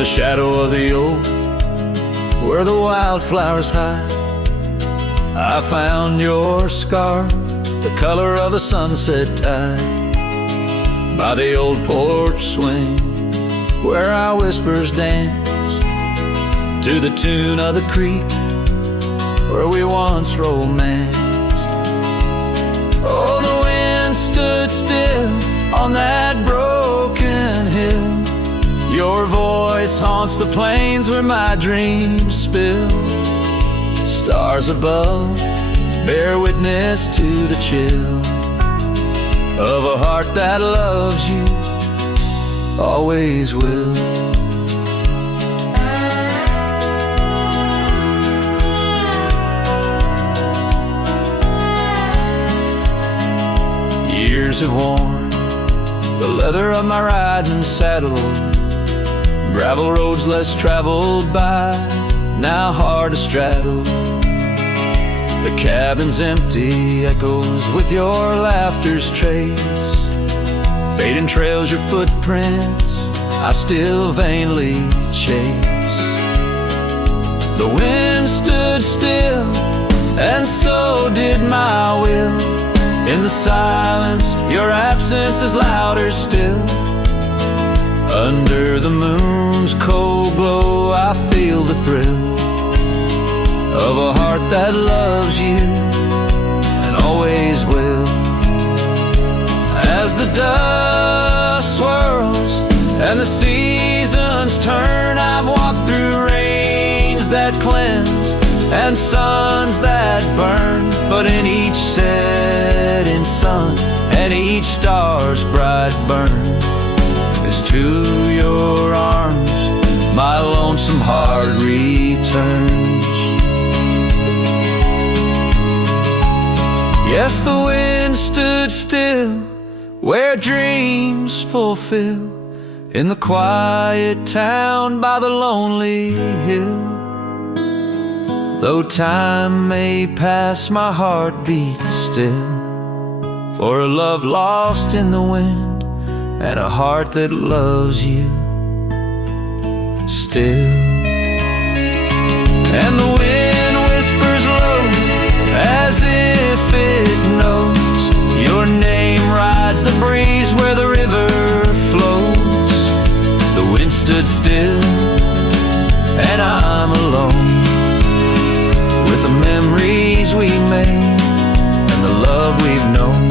the shadow of the oak, where the wildflowers hide, I found your scarf, the color of the sunset tide, by the old porch swing, where our whispers dance, to the tune of the creek, where we once romanced. Oh, the wind stood still on that broken hill. Your voice haunts the plains where my dreams spill. Stars above bear witness to the chill of a heart that loves you, always will. Years have worn the leather of my riding saddle, gravel roads less traveled by, now hard to straddle. The cabin's empty, echoes with your laughter's trace, fading trails your footprints, I still vainly chase. The wind stood still, and so did my will. In the silence, your absence is louder still. Under the moon's cold glow, I feel the thrill of a heart that loves you and always will. As the dust swirls and the seasons turn, I've walked through rains that cleanse and suns that burn, but in each setting sun and each star's bright burn is to your arms my lonesome heart returns. Yes, the wind stood still where dreams fulfill, in the quiet town by the lonely hill. Though time may pass, my heart beats still, for a love lost in the wind and a heart that loves you still. And the wind whispers low as if it knows your name rides the breeze where the river flows. The wind stood still and I'm alone with the memories we made and the love we've known.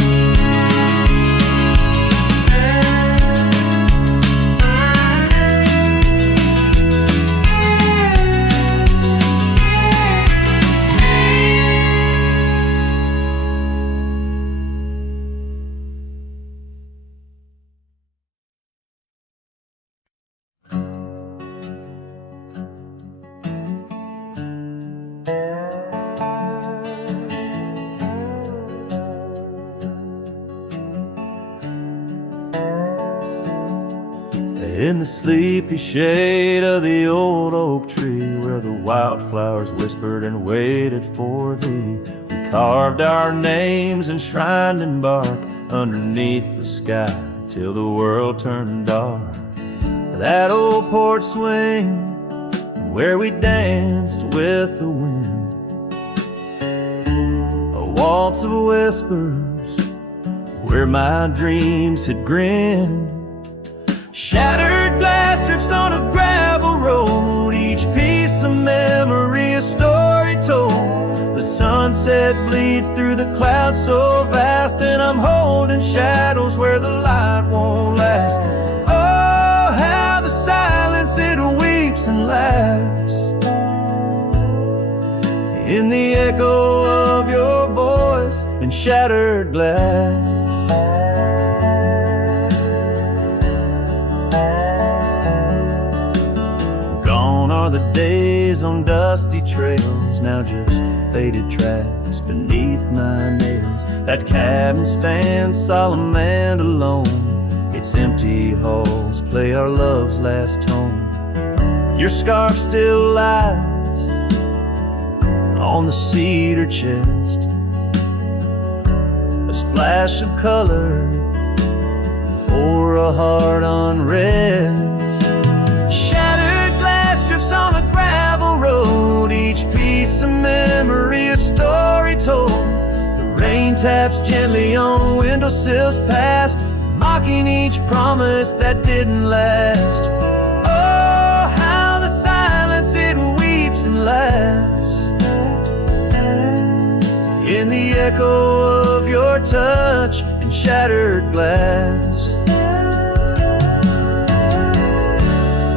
In the sleepy shade of the old oak tree, where the wildflowers whispered and waited for thee, we carved our names enshrined in bark underneath the sky till the world turned dark. That old porch swing where we danced with the wind, a waltz of whispers where my dreams had grinned. Shattered glass drifts on a gravel road, each piece of memory a story told. The sunset bleeds through the clouds so vast, and I'm holding shadows where the light won't last. Oh, how the silence it weeps and laughs in the echo of your voice and shattered glass. The days on dusty trails, now just faded tracks beneath my nails. That cabin stands solemn and alone, its empty halls play our love's last tone. Your scarf still lies on the cedar chest, a splash of color for a heart unrest. Shattered face, a memory, a story told. The rain taps gently on windowsills past, mocking each promise that didn't last. Oh, how the silence, it weeps and laughs in the echo of your touch and shattered glass.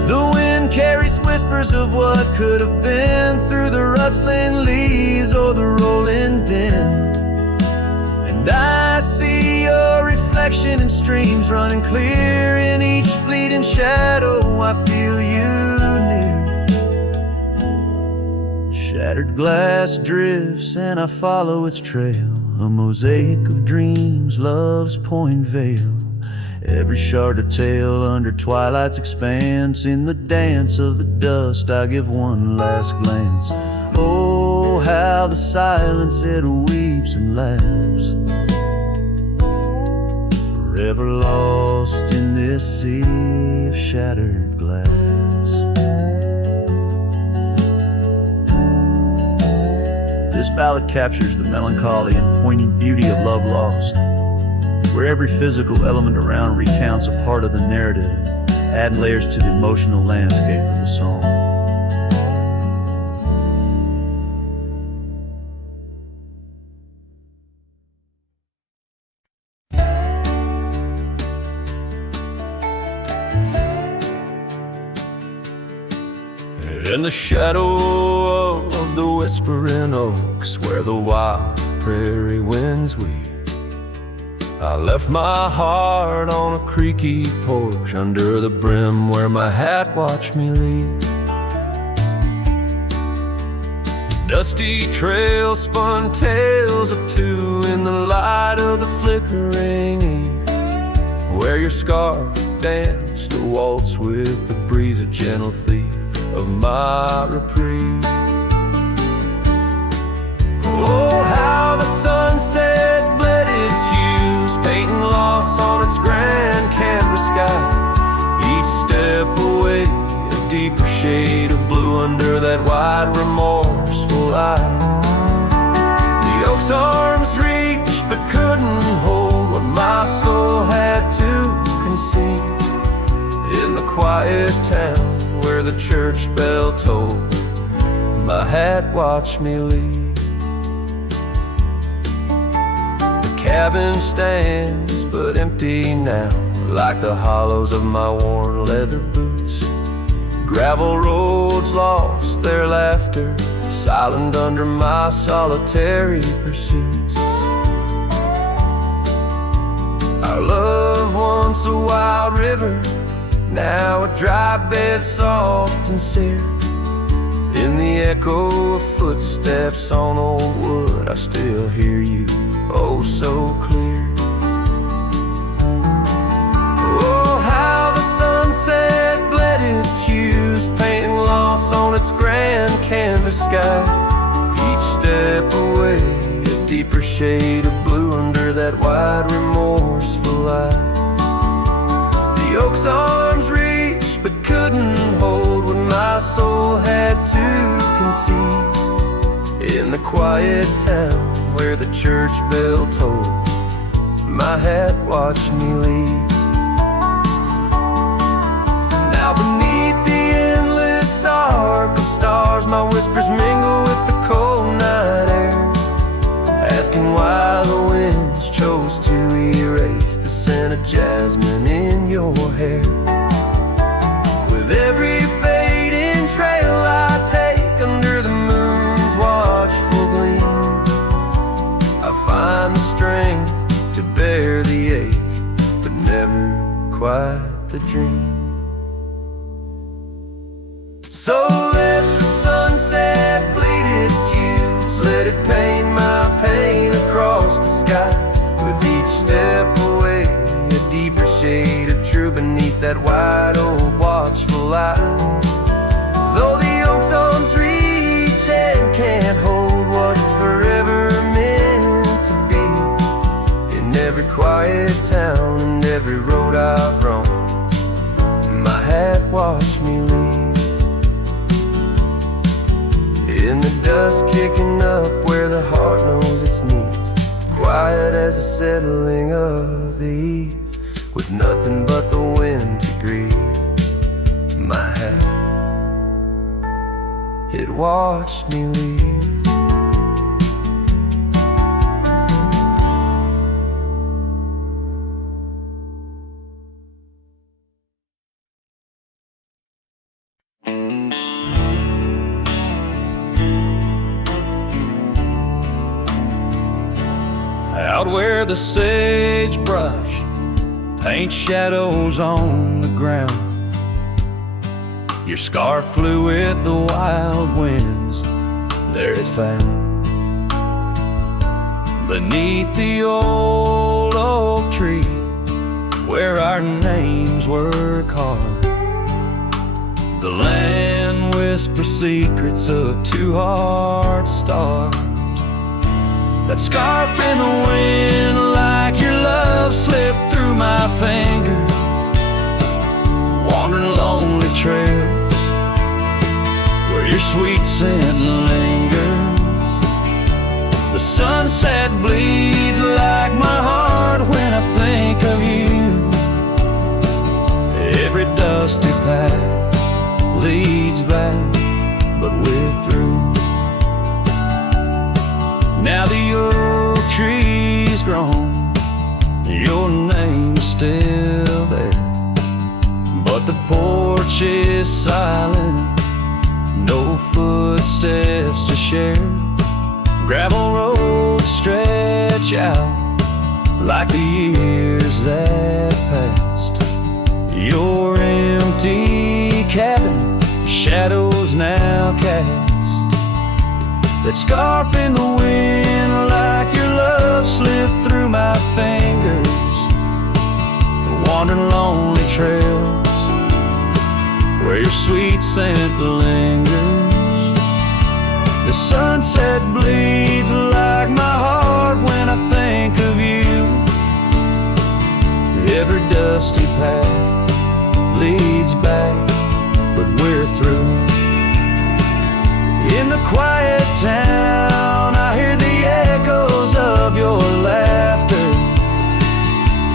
The wind carries whispers of what could have been through the rustling leaves or the rolling din. And I see your reflection in streams running clear in each fleeting shadow. I feel you near. Shattered glass drifts and I follow its trail, a mosaic of dreams, love's point veil. Every shard a tale under twilight's expanse. In the dance of the dust I give one last glance. Oh, how the silence, it weeps and laughs, forever lost in this sea of shattered glass. This ballad captures the melancholy and poignant beauty of love lost, where every physical element around recounts a part of the narrative, adding layers to the emotional landscape of the song. In the shadow of the whispering oaks, where the wild prairie winds weep, I left my heart on a creaky porch under the brim where my hat watched me leave. Dusty trail spun tales of two in the light of the flickering eve, where your scarf danced a waltz with the breeze, a gentle thief of my reprieve. Oh, how the sunset bled its hues, painting loss on its grand canvas sky. Each step away, a deeper shade of blue under that wide, remorseful eye. The oak's arms reached but couldn't hold what my soul had to concede. In the quiet town where the church bell tolled, my hat watched me leave. The cabin stands but empty now, like the hollows of my worn leather boots. Gravel roads lost their laughter, silent under my solitary pursuits. Our love, once a wild river, now a dry bed, soft and seared. In the echo of footsteps on old wood, I still hear you, oh so clear. Oh, how the sunset bled its hues, painting loss on its grand canvas sky. Each step away, a deeper shade of blue under that wide, remorseful eye. The oak's arms reached but couldn't hold what my soul had to concede. In the quiet town where the church bell tolled, my hat watched me leave. Now beneath the endless arc of stars, my whispers mingle with the cold night air, asking why the winds chose to erase the scent of jasmine in your hair. With every fading trail I take under the moon's watchful gleam, I find the strength to bear the ache, but never quite the dream. So let the sunset bleed its hues, let it paint my pain across the sky. With each step away, a deeper shade of true beneath that wide old watchful eye. Though the oak's arms reach and can't hold what's forever meant to be, in every quiet town and every road I've roamed, my hat watched me leave. In the just kicking up where the heart knows its needs, quiet as the settling of the eve, with nothing but the wind to grieve. My hat, it watched me leave. Out where the sagebrush paints shadows on the ground, your scarf flew with the wild winds, there it found. Beneath the old oak tree, where our names were carved, the land whispers secrets of two hearts starved. That scarf in the wind, like your love, slipped through my fingers, wandering lonely trails where your sweet scent lingers. The sunset bleeds like my heart when I think of you. Every dusty path leads back, but we're through. Now the oak tree's grown, your name's still there, but the porch is silent, no footsteps to share. Gravel roads stretch out like the years that passed. Your empty cabin, shadows now cast. That scarf in the wind, like your love, slipped through my fingers, wandering lonely trails where your sweet scent lingers. The sunset bleeds like my heart when I think of you. Every dusty path leads back, but we're through. In the quiet town, I hear the echoes of your laughter.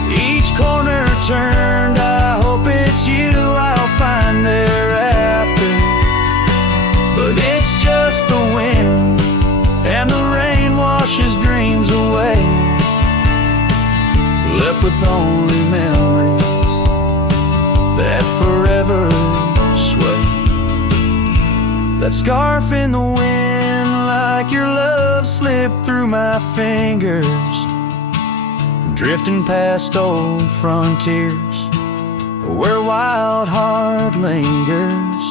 Each corner turned, I hope it's you I'll find thereafter. But it's just the wind, and the rain washes dreams away, left with only memories that forever sway. That scarf in the wind, like your love, slipped through my fingers, drifting past old frontiers where wild heart lingers.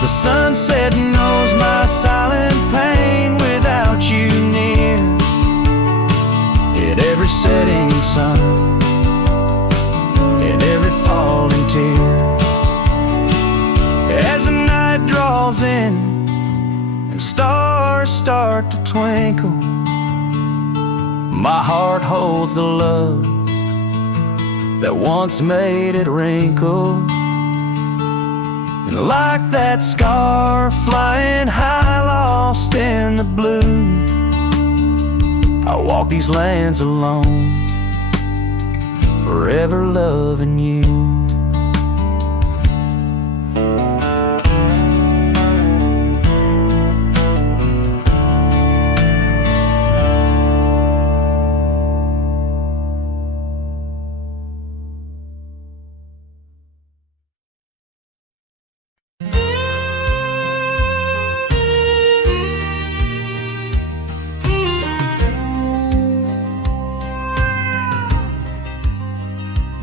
The sunset knows my silent pain without you near. At every setting sun, in every falling tear, as the night draws in and stars start to twinkle, my heart holds the love that once made it wrinkle. And like that scarf flying high, lost in the blue, I walk these lands alone, forever loving you.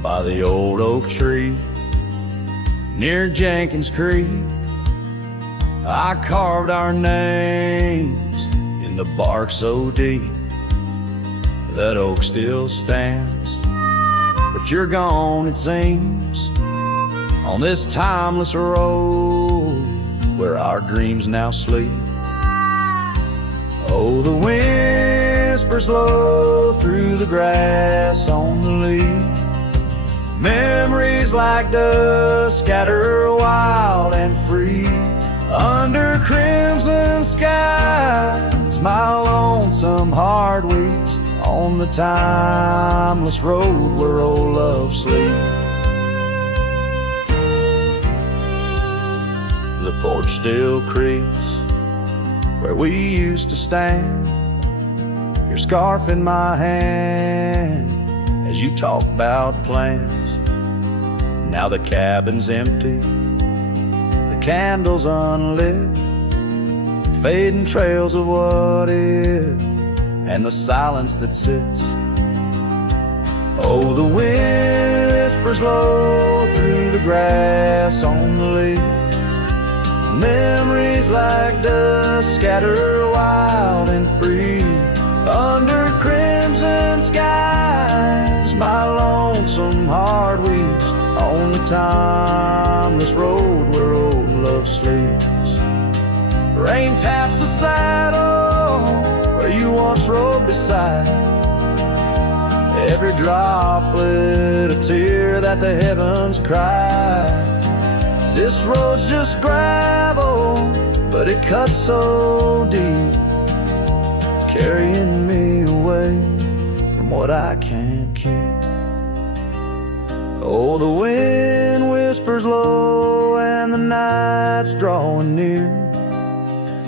By the old oak tree near Jenkins Creek, I carved our names in the bark so deep. That oak still stands, but you're gone, it seems, on this timeless road where our dreams now sleep. Oh, the whispers low through the grass on the leaf, memories like dust scatter wild and free under crimson sky. lonesome heartbeats on the timeless road where old love sleeps. The porch still creaks where we used to stand, your scarf in my hand as you talk about plans. Now the cabin's empty, the candles unlit, fading trails of what is, and the silence that sits. Oh, the wind whispers low through the grass on the leaf. Memories like dust scatter wild and free under crimson skies. My lonesome heart weeps on the timeless road where old love sleeps. Rain taps the saddle where you once rode beside, every droplet a tear that the heavens cried. This road's just gravel, but it cuts so deep, carrying me away from what I can't keep. Oh, the wind whispers low and the night's drawing near.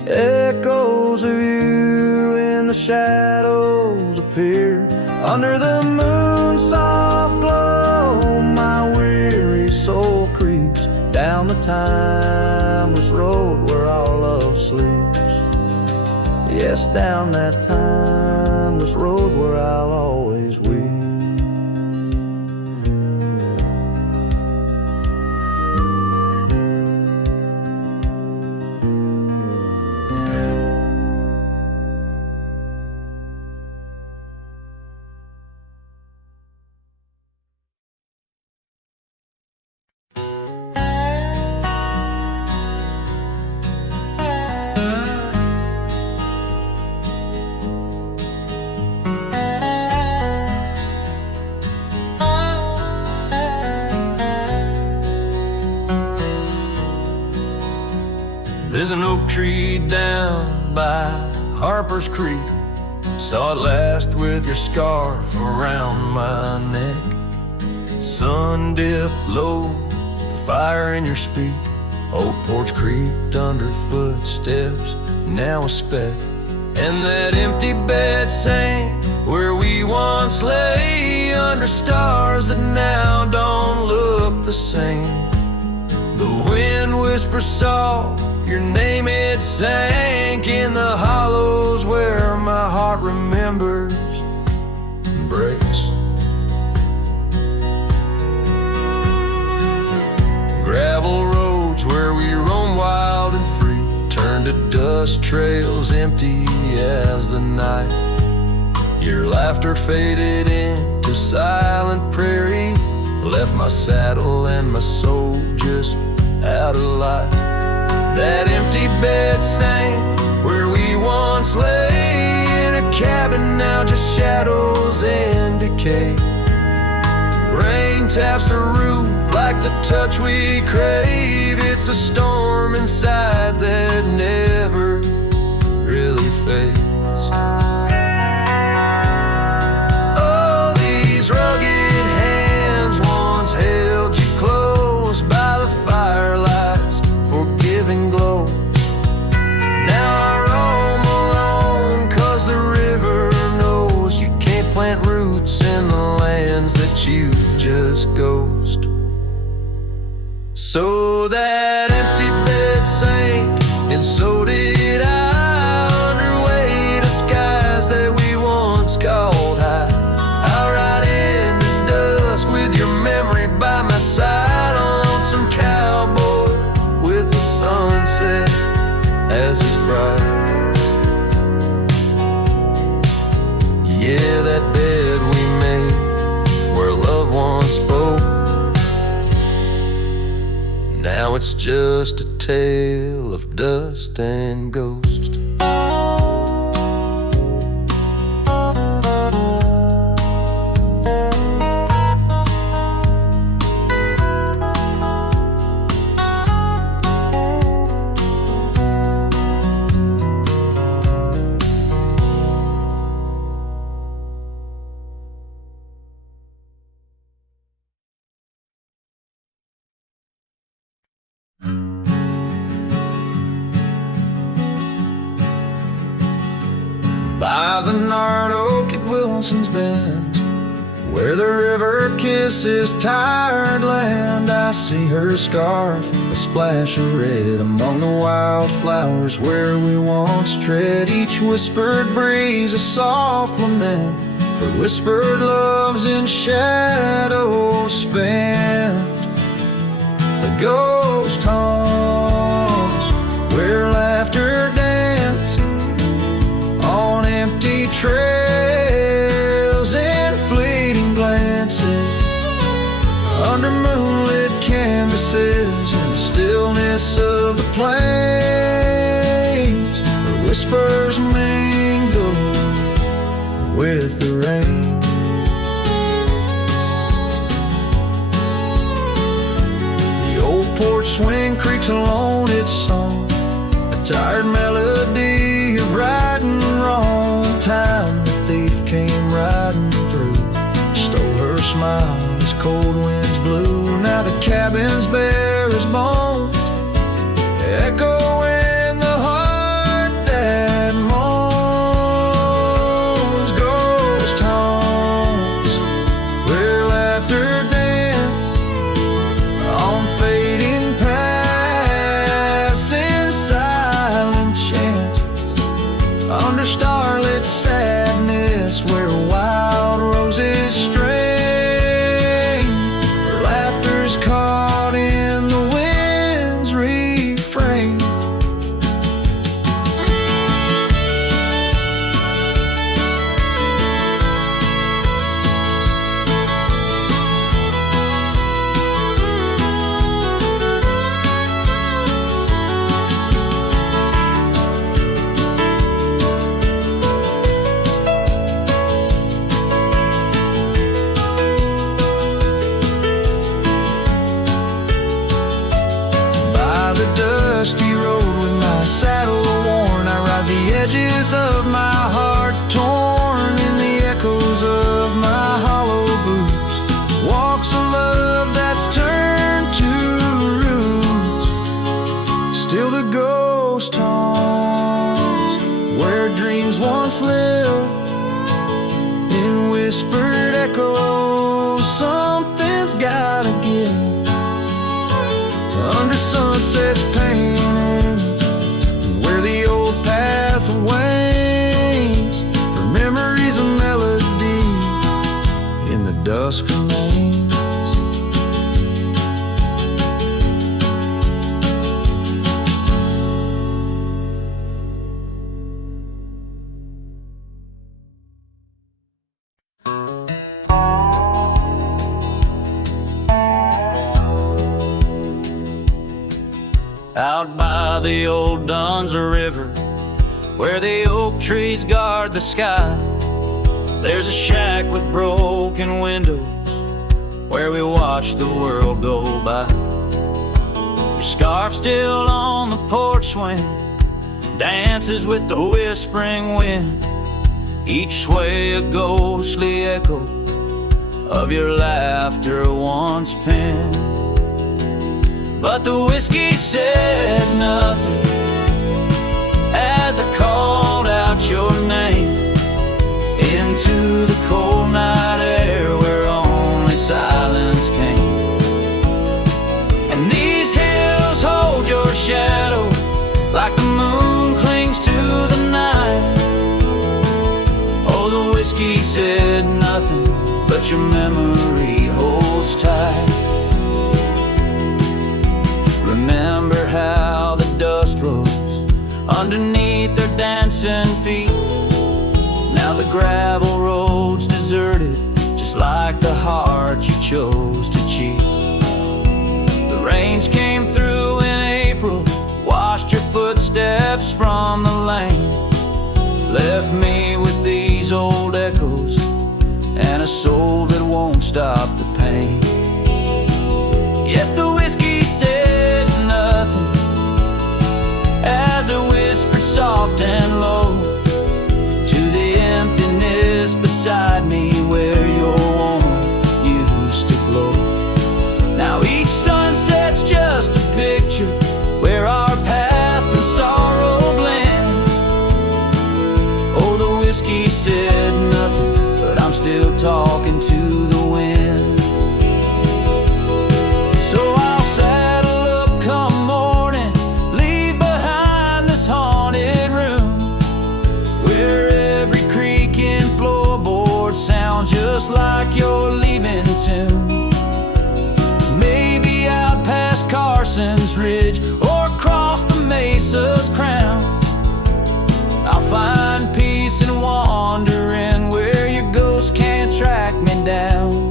Echoes of you in the shadows appear. Under the moon's soft glow, my weary soul creeps down the timeless road where our love sleeps. Yes, down that timeless road where I'll always weep. There's an oak tree down by Harper's Creek. Saw it last with your scarf around my neck. Sun dipped low, the fire in your speak. Old porch creaked under footsteps, now a speck. And that empty bed sang where we once lay under stars that now don't look the same. The wind whispers soft, your name it sank in the hollows where my heart remembers and breaks. Gravel roads where we roam wild and free turn to dust trails empty as the night. Your laughter faded into silent prairie, left my saddle and my soul just out of light. That empty bed sank where we once lay in a cabin, now just shadows and decay. Rain taps the roof like the touch we crave. It's a storm inside that never really fades. Oh, these rugged hands once held you close by the firelight's forgiving glow. Now I roam alone 'cause the river knows you can't plant roots in the lands that you just ghost. So that empty bed sank, and so did I, under weight of skies that we once called high. I'll ride into dusk with your memory by my side, a lonesome cowboy with the sunset as his bride. Yeah, that bed we made where love once spoke, now it's just a tale of dust and ghost. by the gnarled oak at Wilson's Bend, where the river kisses tired land. I see her scarf, a splash of red among the wildflowers where we once tread. Each whispered breeze a soft lament for whispered loves in shadows spent. The ghost haunts where laughter danced on empty trails and fleeting glances under moonlit canvases in the stillness of the plains. The whispers mingle with the rain. The old porch swing creaks alone its song, a tired melody of right and wrong. Time the thief came riding through, stole her smile as cold winds blew. Now the cabin's bare as bones, echo in the heart that moans. Ghost haunts where laughter danced on fading paths in silent chants, under starlit sadness where wild roses strain, where laughter's caught in the wind's refrain. By the dusty road with my saddle worn, I ride the edges of my heart torn in the echoes of my hollow boots. Walks of love that's turned to roots. Still the ghost haunts where dreams once lived in whispered echoes. Something's gotta give under sunsets painted, where the old path wanes, for memories of melody in the dusk remains. Out by the old Duns River, where the oak trees guard the sky, there's a shack with broken windows where we watch the world go by. Your scarf still on the porch swing dances with the whispering wind, each sway a ghostly echo of your laughter once penned. But the whiskey said nothing as I called out your name into the cold night air where only silence came. And these hills hold your shadow like the moon clings to the night. Oh, the whiskey said nothing, but your memory holds tight. Remember how the dust rose underneath their dancing feet. Now the gravel road's deserted, just like the heart you chose to cheat. The rains came through in April, washed your footsteps from the lane, left me with these old echoes and a soul that won't stop the pain. Yes, the whiskey said nothing as it whispered soft and low to the emptiness beside me where your warmth used to glow. Now each sunset's just a picture where our past and sorrow blend. Oh, the said nothing, but I'm still talking to the wind. So I'll saddle up come morning, leave behind this haunted room, where every creaking floorboard sounds just like your leaving tune. Maybe out past Carson's Ridge or across the Mesa's crown, I'll find peace in wandering where your ghost can't track me down.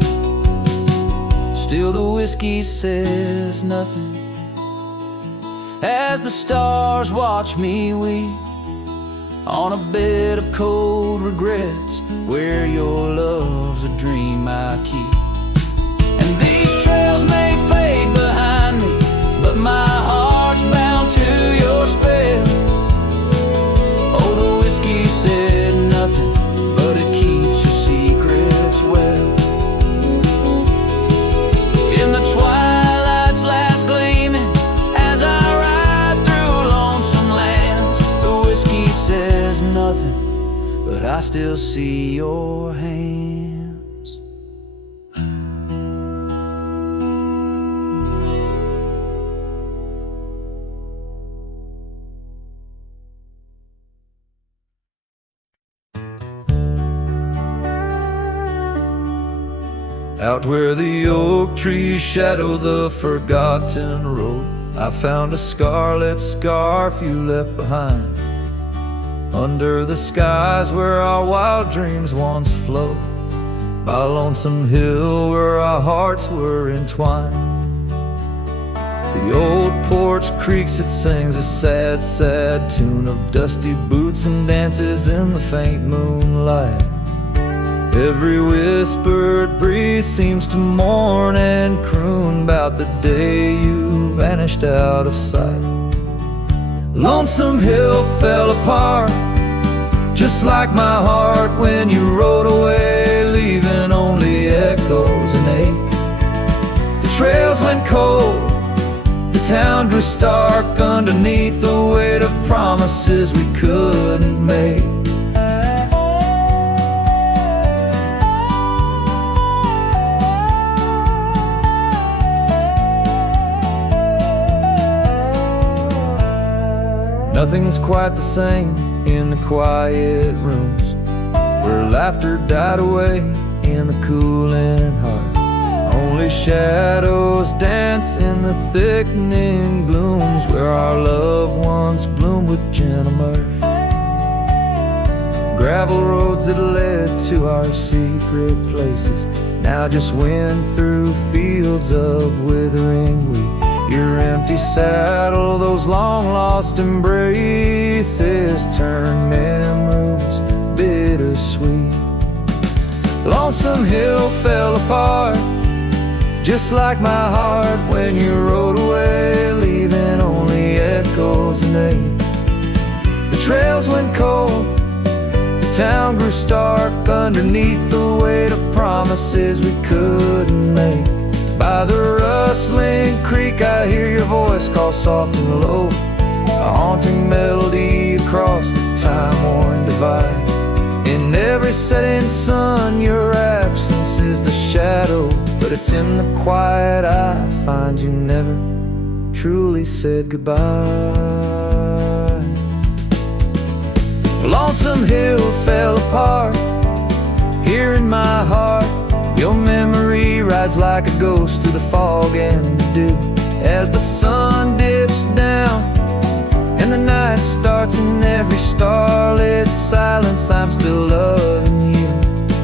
Still the whiskey says nothing as the stars watch me weep on a bed of cold regrets where your love's a dream I keep. And these trails may fade behind me, but my heart's bound to your spell. Oh, the whiskey said nothing, but it keeps your secrets well. In the twilight's last gleaming, as I ride through lonesome lands, the whiskey says nothing, but I still see your hands. Out where the oak trees shadow the forgotten road, I found a scarlet scarf you left behind. Under the skies where our wild dreams once flowed, by a lonesome hill where our hearts were entwined. The old porch creaks, it sings a sad, sad tune of dusty boots and dances in the faint moonlight. Every whispered breeze seems to mourn and croon about the day you vanished out of sight. Lonesome Hill fell apart, just like my heart when you rode away, leaving only echoes and ache. The trails went cold, the town grew stark underneath the weight of promises we couldn't make. Nothing's quite the same in the quiet rooms where laughter died away in the cooling heart. Only shadows dance in the thickening glooms where our love once bloomed with gentle mirth. Gravel roads that led to our secret places now just went through fields of withering wheat. Your empty saddle, those long-lost embraces turn memories bittersweet. Lonesome Hill fell apart, just like my heart when you rode away, leaving only echoes and ache. The trails went cold, the town grew stark underneath the weight of promises we couldn't make. By the rustling creek I hear your voice call soft and low, a haunting melody across the time-worn divide. In every setting sun your absence is the shadow, but it's in the quiet I find you never truly said goodbye. Lonesome Hill fell apart, here in my heart your memory rides like a ghost through the fog and the dew. As the sun dips down and the night starts, in every starlit silence I'm still loving you.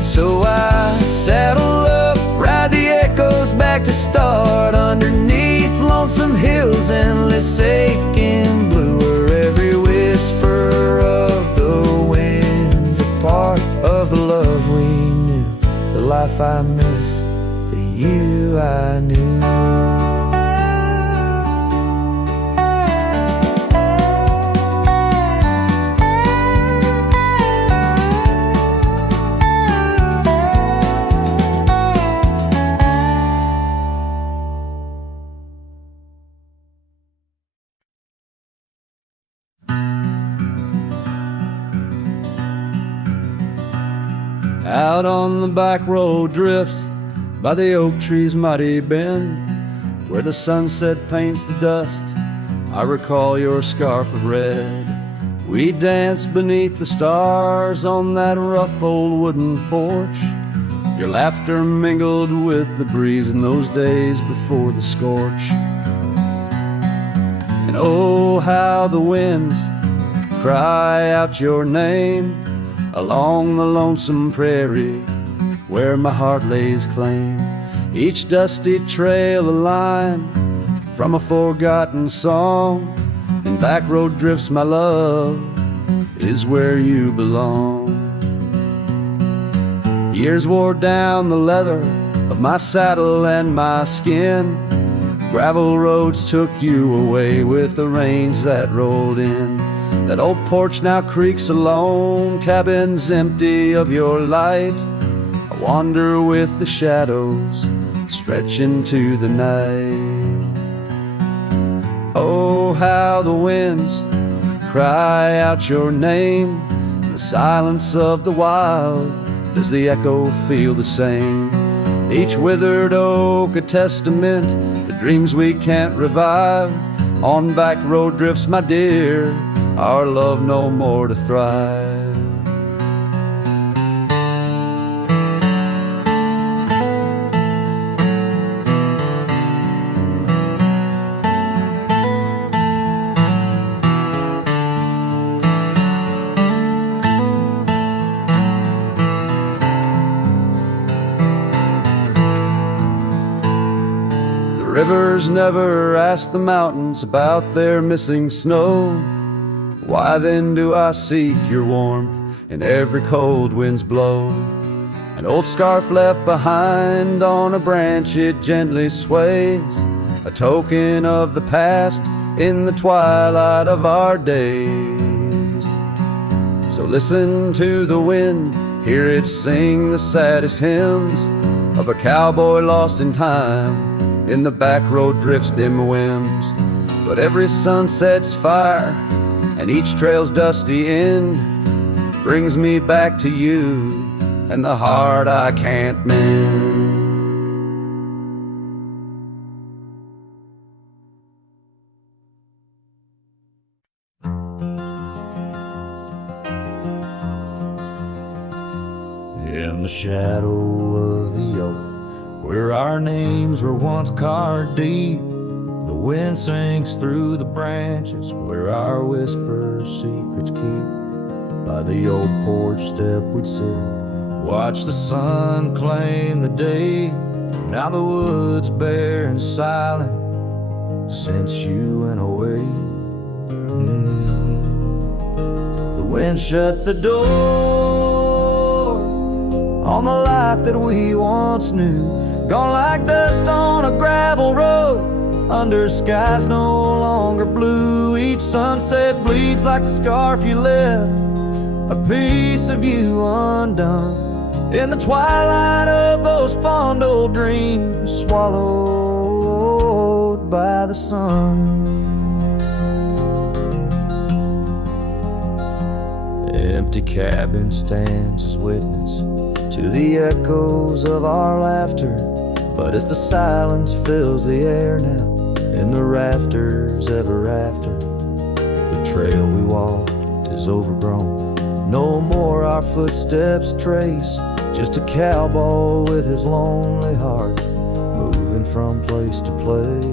So I saddle up, ride the echoes back to start, underneath lonesome hills, endless aching blue, where every whisper of the wind's a part of the love we knew, the life I miss, the you I knew. Out on the back road drifts by the oak tree's mighty bend, where the sunset paints the dust, I recall your scarf of red. We danced beneath the stars on that rough old wooden porch. Your laughter mingled with the breeze in those days before the scorch. And oh, how the winds cry out your name along the lonesome prairie where my heart lays claim. Each dusty trail a line from a forgotten song, and back road drifts, my love, is where you belong. Years wore down the leather of my saddle and my skin. Gravel roads took you away with the rains that rolled in. That old porch now creaks alone, cabins empty of your light. I wander with the shadows stretch into the night. Oh, how the winds cry out your name. In the silence of the wild, does the echo feel the same? Each withered oak a testament to dreams we can't revive. On back road drifts, my dear, our love no more to thrive. Rivers never ask the mountains about their missing snow. Why then do I seek your warmth in every cold wind's blow? An old scarf left behind on a branch, it gently sways, a token of the past in the twilight of our days. So listen to the wind, hear it sing the saddest hymns of a cowboy lost in time in the back road drift's dim whims. But every sunset's fire and each trail's dusty end brings me back to you and the heart I can't mend. In the shadow of the oak, where our names were once carved deep, the wind sinks through the branches where our whispers secrets keep. By the old porch step we'd sit, watch the sun claim the day. Now the wood's bare and silent since you went away. The wind shut the door on the life that we once knew, gone like dust on a gravel road, under skies no longer blue. Each sunset bleeds like the scarf you left, a piece of you undone. In the twilight of those fond old dreams, swallowed by the sun. Empty cabin stands as witness to the echoes of our laughter, but as the silence fills the air now, in the rafters ever after, the trail we walked is overgrown. No more our footsteps trace, just a cowboy with his lonely heart, moving from place to place.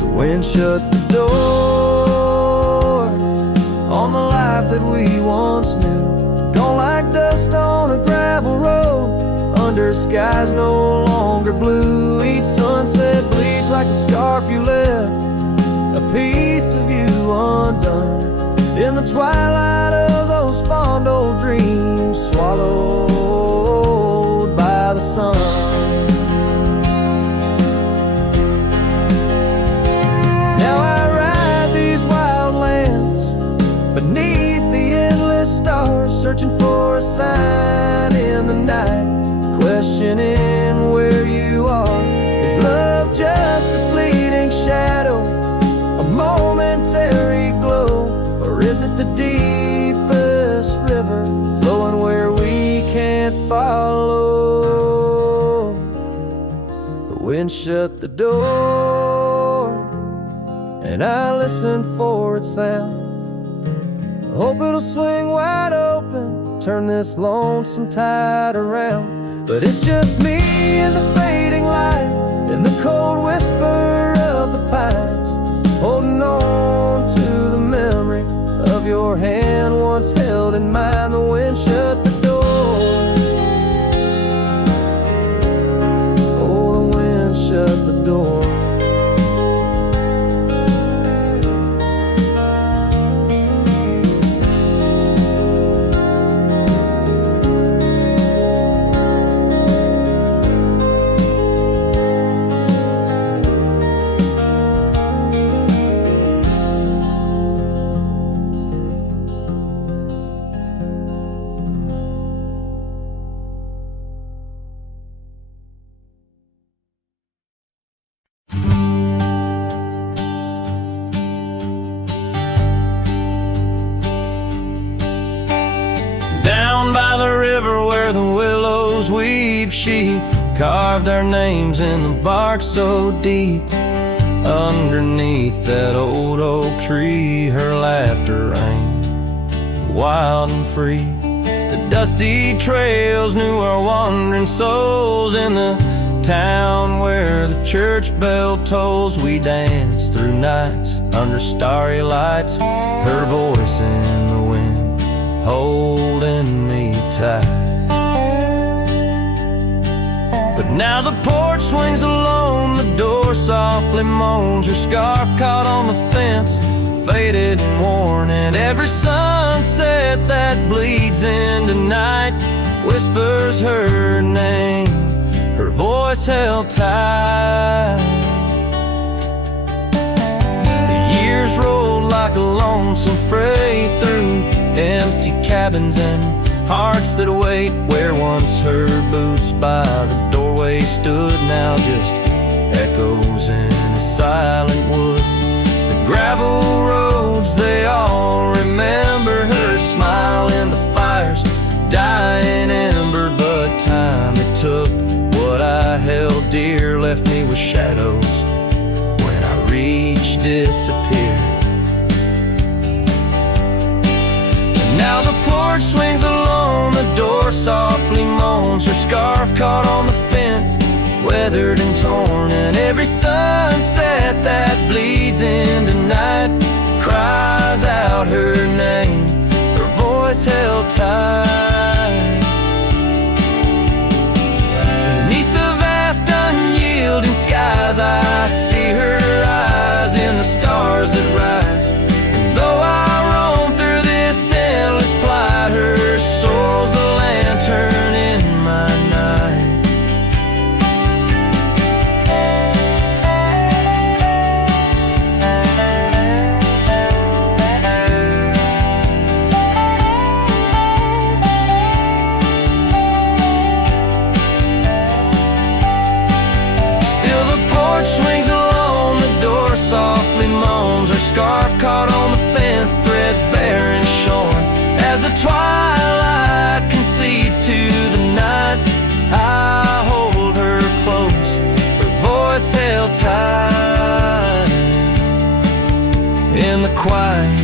The wind shut the door on the life that we once knew, gone like dust on a gravel road, under skies no longer blue. Each sunset bleeds like the scarf you left, a piece of you undone. In the twilight of those fond old dreams, swallowed by the sun. Now I ride these wild lands beneath the endless stars, searching for a sign in the night, questioning where you are. Is love just a fleeting shadow, a momentary glow, or is it the deepest river wind shut the door, and I listen for its sound. I hope it'll swing wide open, turn this lonesome tide around. But it's just me and the fading light, and the cold whisper of the pines, holding on to the memory of your hand once held in mine. The wind shut the door. Oh, the wind shut the door. She carved our names in the bark so deep. Underneath that old oak tree, her laughter rang wild and free. The dusty trails knew our wandering souls. In the town where the church bell tolls, we danced through nights under starry lights. Her voice in the wind holding me tight. But now the porch swings alone, the door softly moans. Her scarf caught on the fence, faded and worn, and every sunset that bleeds into night whispers her name, her voice held tight. The years rolled like a lonesome freight through empty cabins and hearts that wait, where once her boots by the doorway stood, now just echoes in a silent wood. The gravel roads, they all remember her smile in the fire's dying ember. But time it took, what I held dear left me with shadows. When I reached, disappeared. Now the porch swings alone, the door softly moans. Her scarf caught on the fence, weathered and torn, and every sunset that bleeds into night cries out her name, her voice held tight. Beneath the vast unyielding skies, I see her eyes in the stars that rise. And though I roam through this endless plight, her soul's the lantern in my night. Still the porch swings alone, the door softly moans. Her scarf caught on the fence, threads bare and shorn. As the twilight concedes to the night, I hold her close, her voice held tight. In the quiet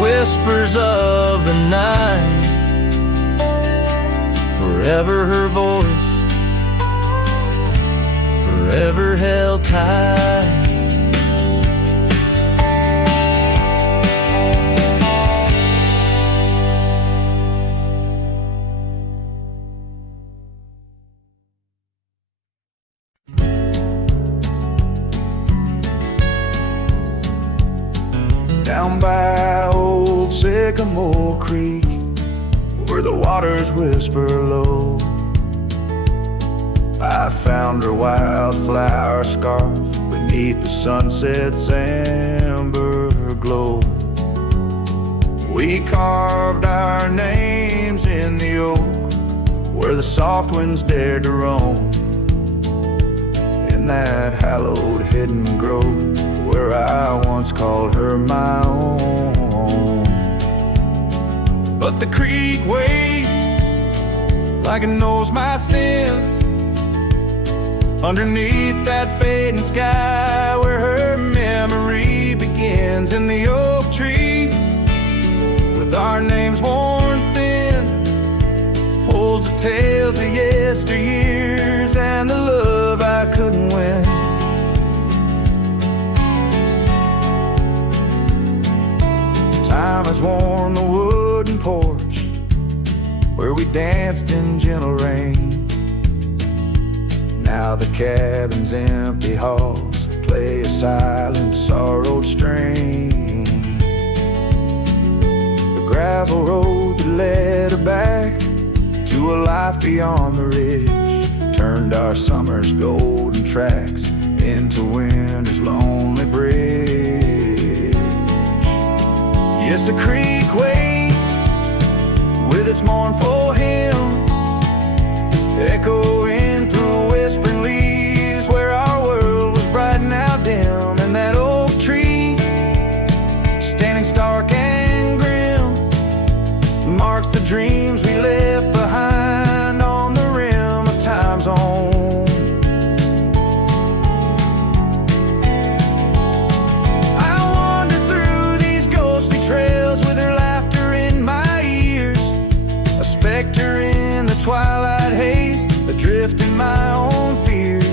whispers of the night, forever her voice, forever held tight. Down by old Sycamore Creek, where the waters whisper low, I found her wildflower scarf beneath the sunset's amber glow. We carved our names in the oak, where the soft winds dared to roam. In that hallowed hidden grove, where I once called her my own. But the creek waits like it knows my sins, underneath that fading sky, where her memory begins in the oak tree, with our names worn thin, holds the tales of yesteryears and the love I couldn't win. Time has worn the wooden porch where we danced in gentle rain. Now the cabin's empty halls play a silent, sorrowed strain. The gravel road that led her back to a life beyond the ridge turned our summer's golden tracks into winter's lonely bridge. Yes, the creek waits with its mournful hymn, echoing through whispering leaves, where our world was bright and now dim. And that oak tree, standing stark and grim, marks the dreams we left behind on the rim of time's own. Twilight haze, adrift in my own fears.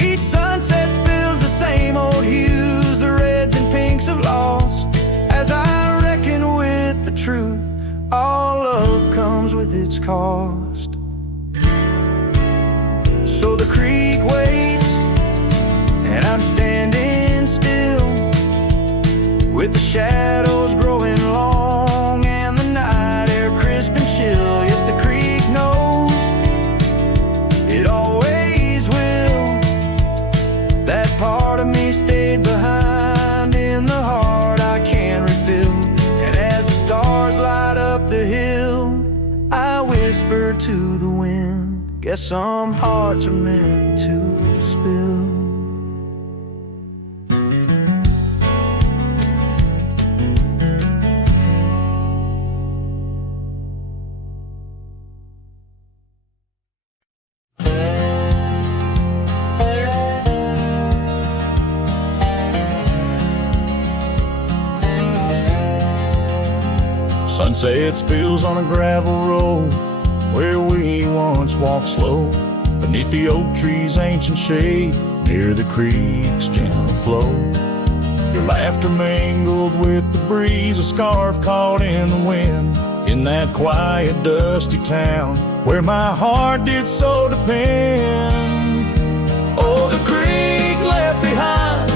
Each sunset spills the same old hues, the reds and pinks of loss. As I reckon with the truth, all love comes with its cost. So the creek waits, and I'm standing still, with the shadows growing long and the night air crisp and chill. Yes, the creek knows, it always will. That part of me stayed behind in the heart I can refill. And as the stars light up the hill, I whisper to the wind, guess some hearts are meant to spill. Sunset spills on a gravel road where we once walked slow, beneath the oak tree's ancient shade, near the creek's gentle flow. Your laughter mingled with the breeze, a scarf caught in the wind, in that quiet, dusty town where my heart did so depend. Oh, the creek left behind,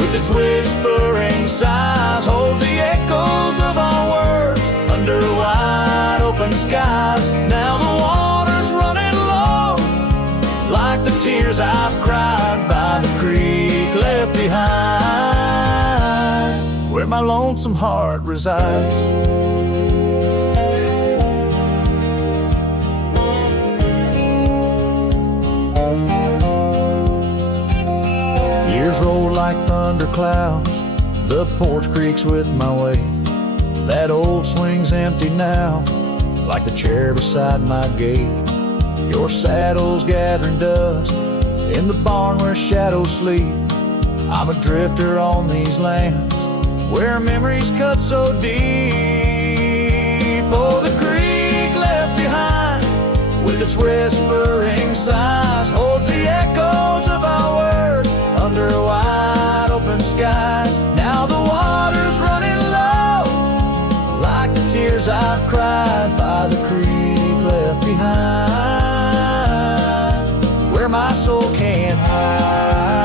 with its whispering sighs, holds the echoes of our words under wide open skies. Now the water's running low, like the tears I've cried by the creek left behind, where my lonesome heart resides. Years roll like thunderclouds, the porch creaks with my way. That old swing's empty now, like the chair beside my gate. Your saddle's gathering dust in the barn where shadows sleep. I'm a drifter on these lands where memories cut so deep. Oh, the creek left behind, with its whispering sighs, holds the echoes of our words under wide open skies. Now the water's running low, like the tears I've cried by the creek left behind, where my soul can't hide.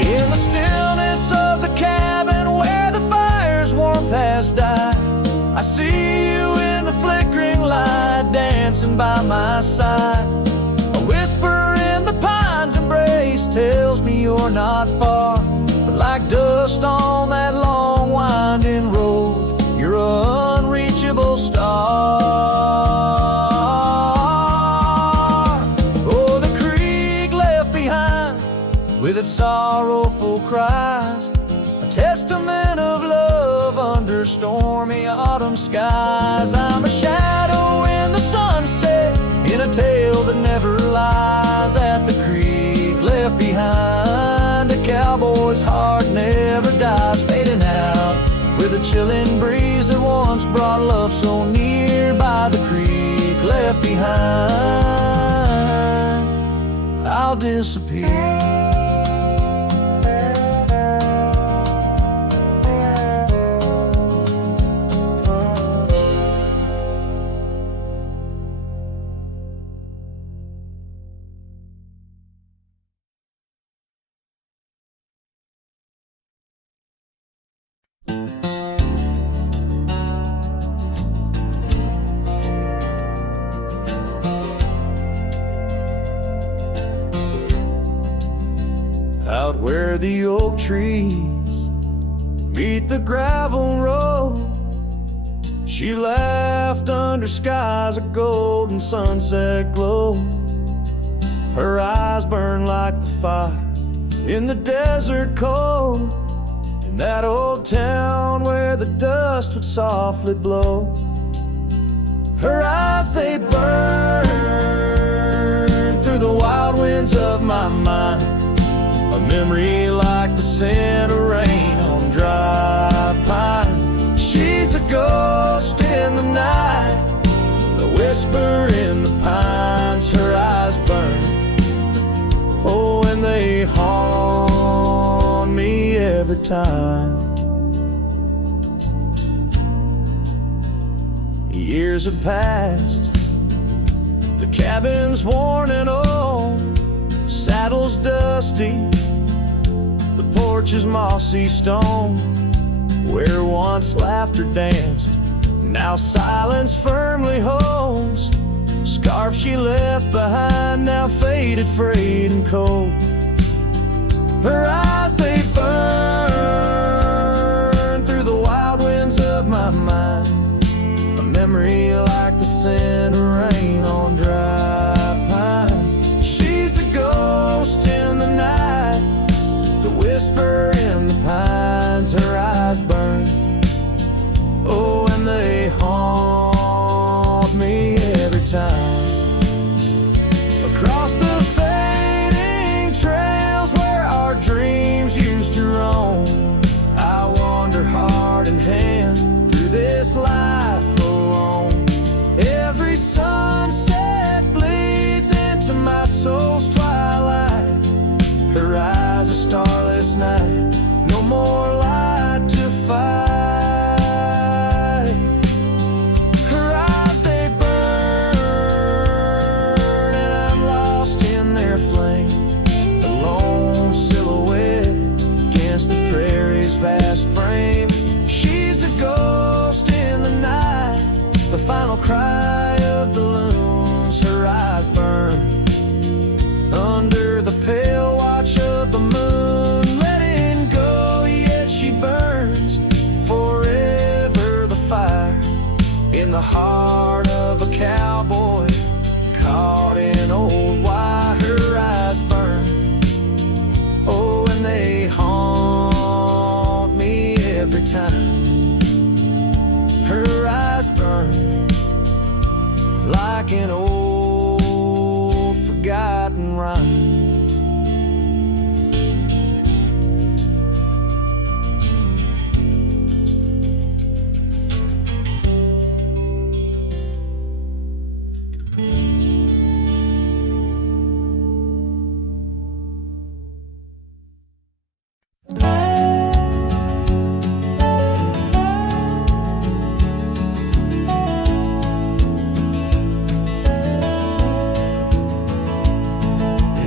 In the stillness of the cabin where the fire's warmth has died, I see you in the flickering light, dancing by my side. A whisper in the pine's embrace tells me you're not far, but like dust on that long winding road, you're an unreachable star. Oh, the creek left behind, with its sorrowful cries, a testament of love under stormy autumn skies. I'm a shadow in the sunset, in a tale that never lies at the creek left behind. A cowboy's heart never dies, fading out with a chilling breeze that once brought love so near. By the creek left behind, I'll disappear. Out where the oak trees meet the gravel road, she laughed under skies of golden sunset glow. Her eyes burned like the fire in the desert cold, in that old town where the dust would softly blow. Her eyes, they burn through the wild winds of my mind, a memory like the scent of rain on dry pine. She's the ghost in the night, the whisper in the pines. Her eyes burn, oh, and they haunt me every time. Years have passed, the cabin's worn and old, saddle's dusty, the porch is mossy stone. Where once laughter danced, now silence firmly holds. Scarf she left behind, now faded, frayed and cold. Her eyes, they burn through the wild winds of my mind, a memory like the scent of rain on dry pine. She's the ghost in the night, the whisper in the pines. Her eyes burn, oh, and they haunt me every time. Across the fading trails where our dreams used to roam, I wander heart in hand through this life alone. Every sunset bleeds into my soul's twilight. Her eyes a starless night, no more light to fight. Her eyes, they burn, and I'm lost in their flame, a lone silhouette against the prairie's vast frame. She's a ghost in the night, the final cry of the loons. Her eyes burn under the pale watch of the moon, letting go, yet she burns forever. The fire in the heart of a cowboy caught in old wire. Her eyes burn, oh, and they haunt me every time. Her eyes burn like an old forgotten rhyme.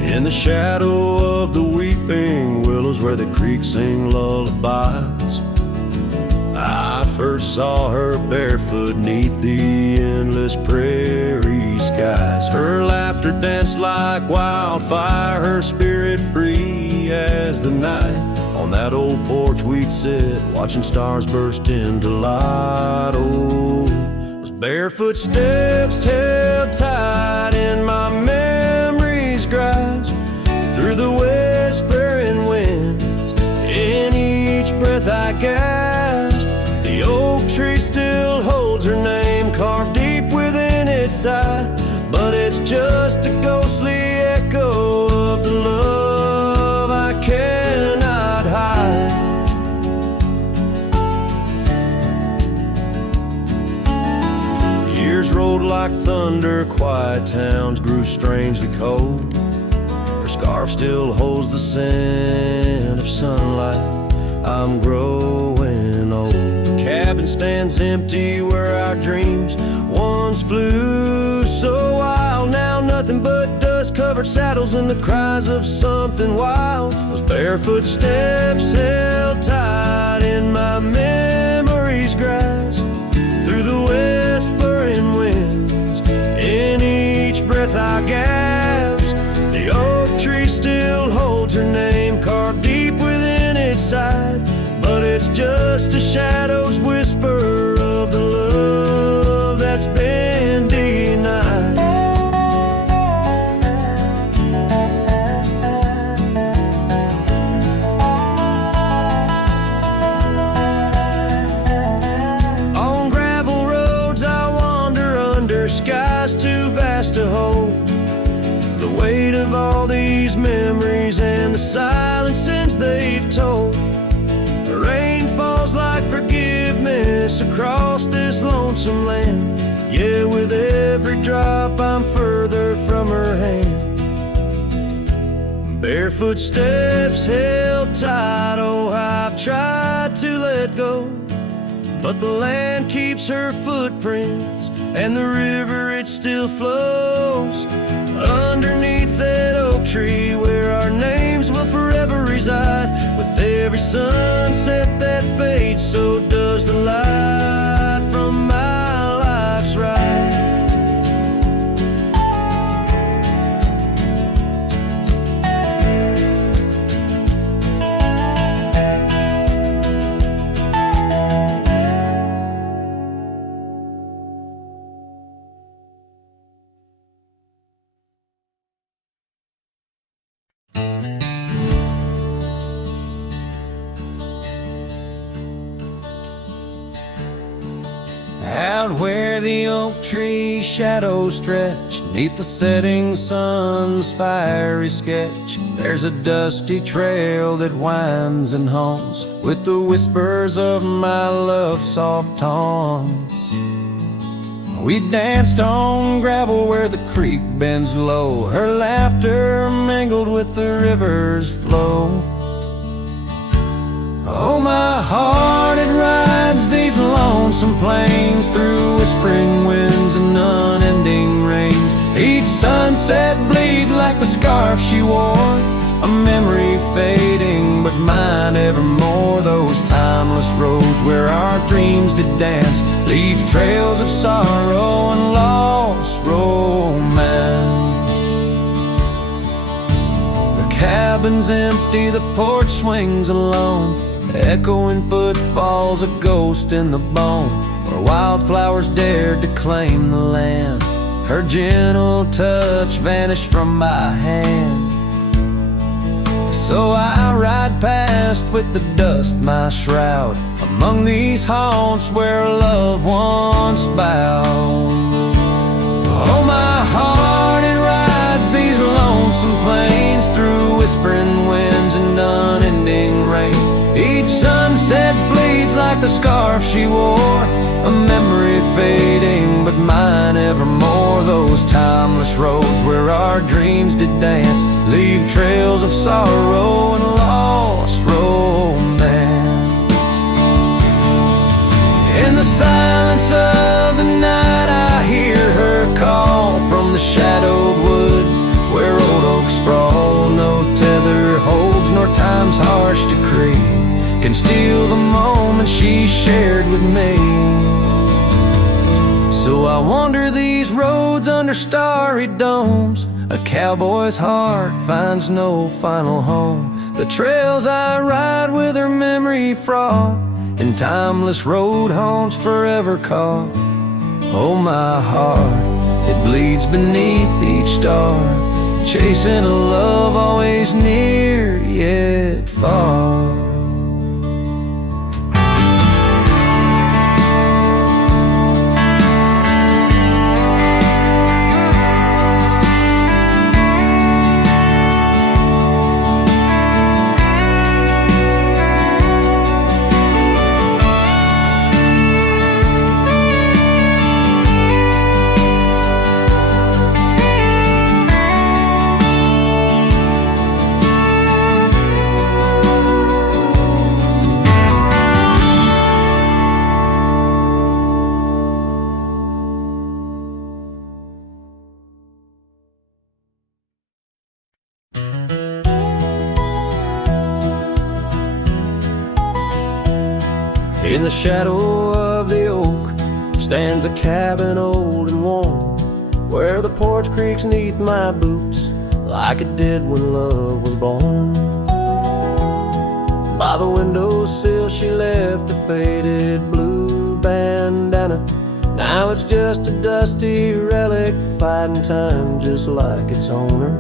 In the shadow of the weeping willows where the creek sing lullabies, I first saw her barefoot neath the endless prairie skies. Her laughter danced like wildfire, her spirit free as the night. On that old porch we'd sit, watching stars burst into light. Oh, those barefoot steps held tight in my memory's grasp, through the whispering winds, in each breath I gasp. The oak tree still holds her name carved deep within its side, but it's just like thunder, quiet towns grew strangely cold. Her scarf still holds the scent of sunlight. I'm growing old. The cabin stands empty where our dreams once flew so wild. Now nothing but dust-covered saddles and the cries of something wild. Those barefoot steps held tight in my memory's grass. Through the whispering winds, in each breath I gasp. The oak tree still holds her name carved deep within its side, but it's just a shadow's whisper of the love that's been denied. On gravel roads I wander under skies too vast to hold. The weight of all these memories and the silence since they've told. The rain falls like forgiveness across this lonesome land. Yeah, with every drop I'm further from her hand. Barefoot steps held tight, oh, I've tried to let go, but the land keeps her footprints, and the river, it still flows underneath that oak tree where our names will forever reside. With every sunset that fades, so does the light from my life's ride. Out where the oak tree shadows stretch neath the setting sun's fiery sketch, there's a dusty trail that winds and haunts with the whispers of my love's soft taunts. We danced on gravel where the creek bends low, her laughter mingled with the river's flow. Oh, my heart, it rides these lonesome plains through whispering winds and unending rains. Each sunset bleeds like the scarf she wore, a memory fading, but mine evermore. Those timeless roads where our dreams did dance leave trails of sorrow and lost romance. The cabin's empty, the porch swings alone, echoing footfalls, a ghost in the bone, where wildflowers dared to claim the land. Her gentle touch vanished from my hand. So I ride past with the dust my shroud, among these haunts where love once bowed. Oh, my heart, it rides these lonesome plains through whispering winds and unending rains. Each sunset bleeds like the scarf she wore, a memory fading, but mine evermore. Those timeless roads where our dreams did dance leave trails of sorrow and lost romance. In the silence of the night I hear her call from the shadowed woods where old oaks sprawl. No tether holds nor time's harsh decree can steal the moment she shared with me. So I wander these roads under starry domes. A cowboy's heart finds no final home. The trails I ride with her memory fraught, in timeless road haunts forever caught. Oh, my heart, it bleeds beneath each star, chasing a love always near yet far. In the shadow of the oak stands a cabin old and warm, where the porch creaks neath my boots like it did when love was born. By the windowsill she left a faded blue bandana. Now it's just a dusty relic fighting time just like its owner.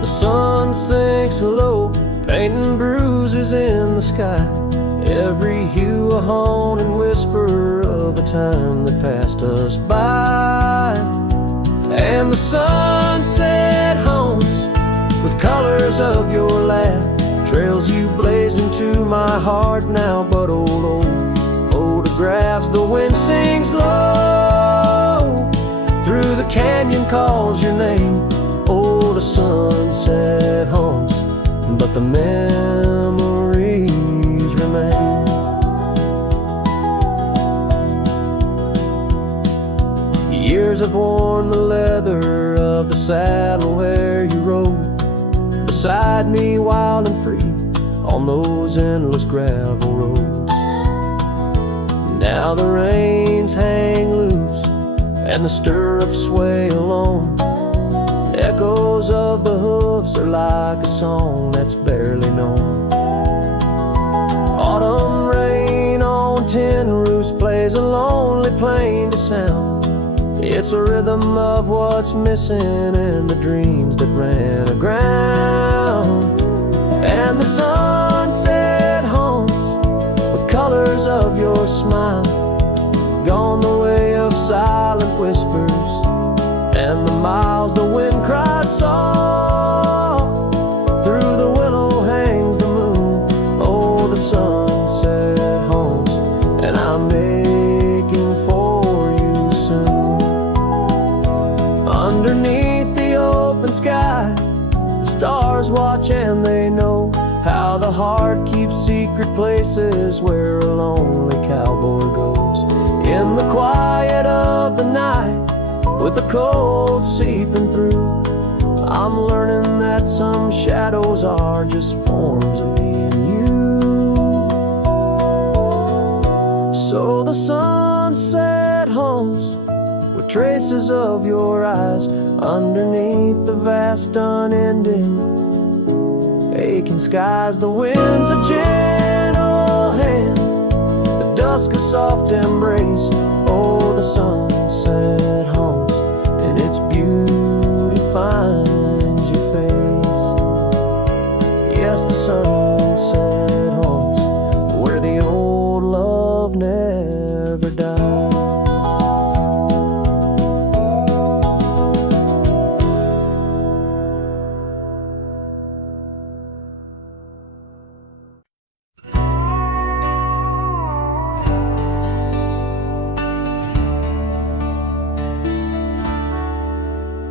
The sun sinks low, painting bruises in the sky, every hue a haunting whisper of a time that passed us by. And the sunset haunts with colors of your laugh, trails you blazed into my heart now but old photographs. The wind sings low through the canyon, calls your name. Oh, the sunset haunts, but the memories remain. Years have worn the leather of the saddle where you rode beside me wild and free on those endless gravel roads. Now the reins hang loose and the stirrups sway along. Echoes of the hooves are like a song that's barely known. Autumn rain on tin roofs plays a lonely plain to sound. It's a rhythm of what's missing and the dreams that ran aground. And the sunset haunts with colors of your smile, gone the way of silent whispers and the miles the wind cries soft. Through the willow hangs the moon. Oh, the sunset haunts, and I'm aching for you soon. Underneath the open sky, the stars watch and they know how the heart keeps secret places where a lonely cowboy goes. In the quiet of the night, with the cold seeping through, I'm learning that some shadows are just forms of me and you. So the sunset haunts with traces of your eyes underneath the vast unending aching skies. The wind's a gentle hand, the dusk a soft embrace. Oh, the sunset haunts, and its beauty finds your face. Yes, the sunset haunts where the old love never dies.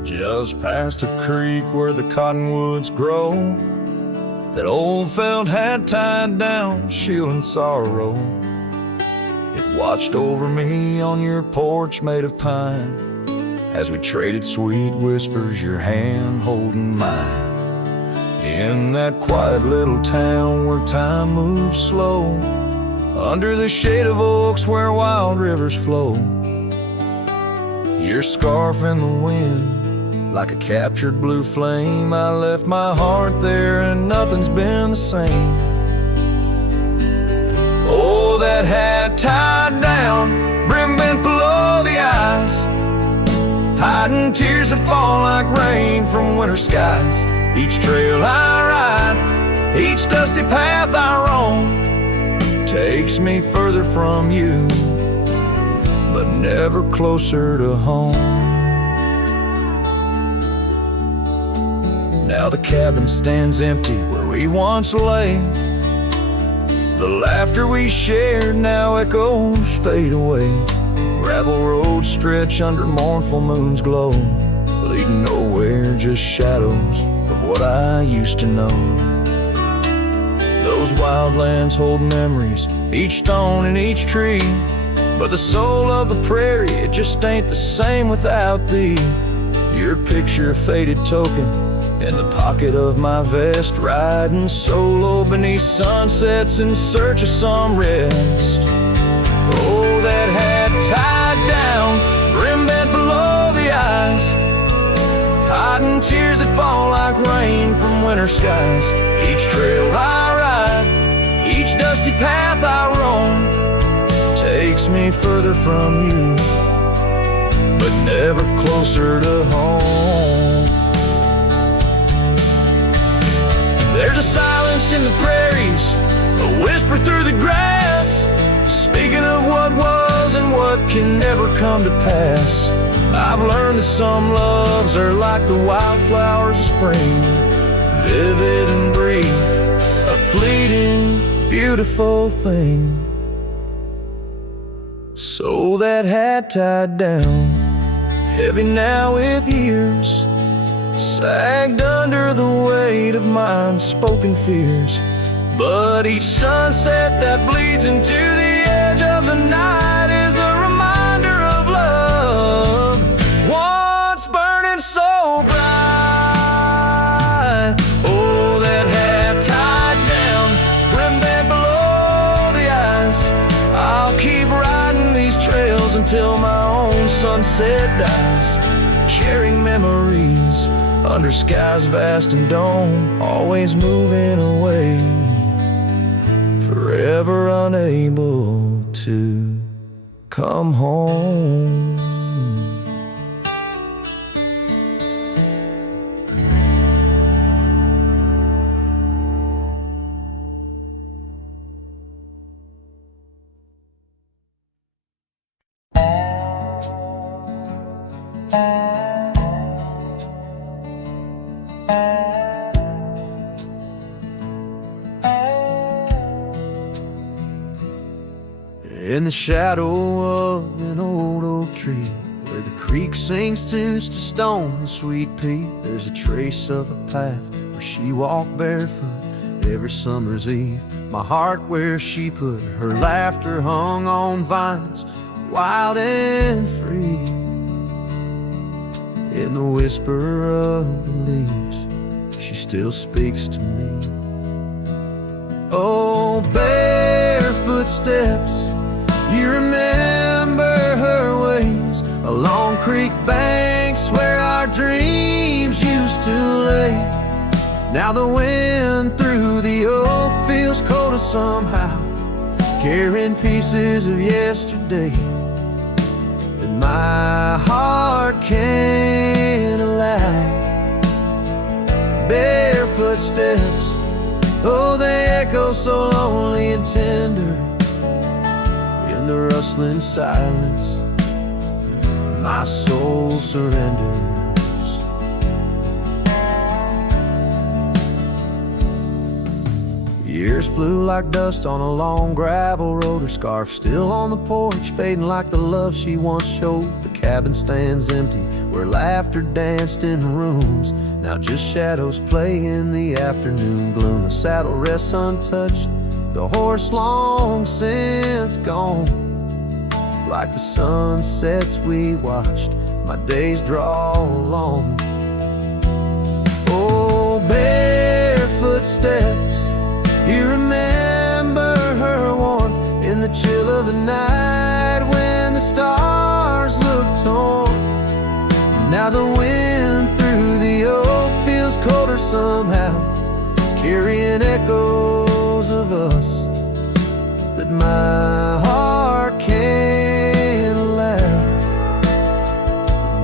Just past the creek where the cottonwoods grow, that old felt had tied down, shielding sorrow. It watched over me on your porch made of pine, as we traded sweet whispers, your hand holding mine. In that quiet little town where time moves slow, under the shade of oaks where wild rivers flow, your scarf in the wind like a captured blue flame. I left my heart there and nothing's been the same. Oh, that hat tied down, brim bent below the eyes, hiding tears that fall like rain from winter skies. Each trail I ride, each dusty path I roam, takes me further from you, but never closer to home. Now the cabin stands empty where we once lay. The laughter we shared now echoes fade away. Gravel roads stretch under mournful moon's glow, leading nowhere, just shadows of what I used to know. Those wildlands hold memories, each stone and each tree, but the soul of the prairie, it just ain't the same without thee. Your picture a faded token in the pocket of my vest, riding solo beneath sunsets in search of some rest. Oh, that hat tied down, brim bent below the eyes, hiding tears that fall like rain from winter skies. Each trail I ride, each dusty path I roam, takes me further from you, but never closer to home. There's a silence in the prairies, a whisper through the grass, speaking of what was and what can never come to pass. I've learned that some loves are like the wildflowers of spring, vivid and brief, a fleeting, beautiful thing. So that hat tied down, heavy now with years, sagged under the weight of my unspoken fears. But each sunset that bleeds into the edge of the night is a reminder of love, once burning so bright. Oh, that hat tied down, brim bent below the eyes, I'll keep riding these trails until my own sunset dies, carrying memories under skies vast and dome, always moving away, forever unable to come home. In the shadow of an old oak tree, where the creek sings tunes to stone and sweet pea, there's a trace of a path where she walked barefoot every summer's eve. My heart where she put her laughter hung on vines, wild and free. In the whisper of the leaves, she still speaks to me. Oh, barefoot steps, you remember her ways along creek banks where our dreams used to lay. Now the wind through the oak feels colder somehow, carrying pieces of yesterday that my heart can't allow. Barefoot steps, oh, they echo so lonely and tender. In the rustling silence, my soul surrenders. Years flew like dust on a long gravel road, her scarf still on the porch, fading like the love she once showed. The cabin stands empty where laughter danced in rooms, now just shadows play in the afternoon gloom. The saddle rests untouched, the horse long since gone. Like the sunsets we watched, my days draw long. Oh, barefoot steps, you remember her warmth in the chill of the night when the stars looked torn. Now the wind through the oak feels colder somehow, carrying echoes of us that my heart can't allow.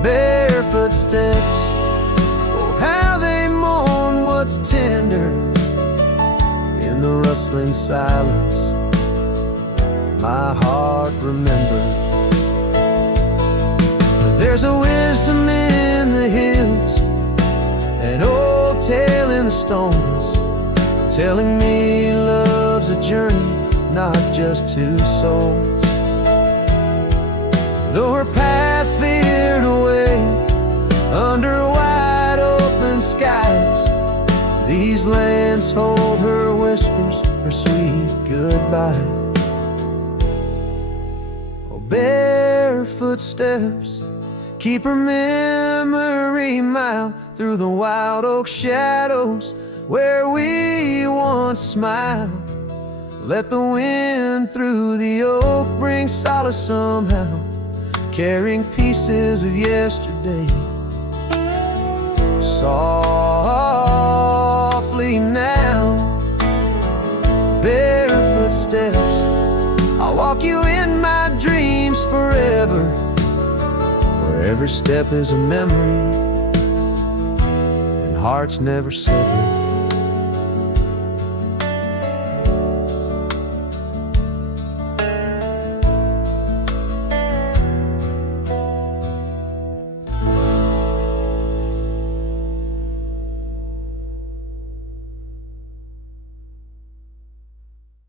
Barefoot steps, oh how they mourn what's tender. In the rustling silence, my heart remembers. There's a wisdom in the hills, an old tale in the stones, telling me love's a journey, not just two souls. Though her path veered away under wide open skies, these lands hold her whispers, her sweet goodbye. Oh, barefoot steps, Keep her memory mild through the wild oak shadows where we once smiled. Let the wind through the oak bring solace somehow, carrying pieces of yesterday. Softly now, barefoot steps, I'll walk you in my dreams forever, where every step is a memory and hearts never sever.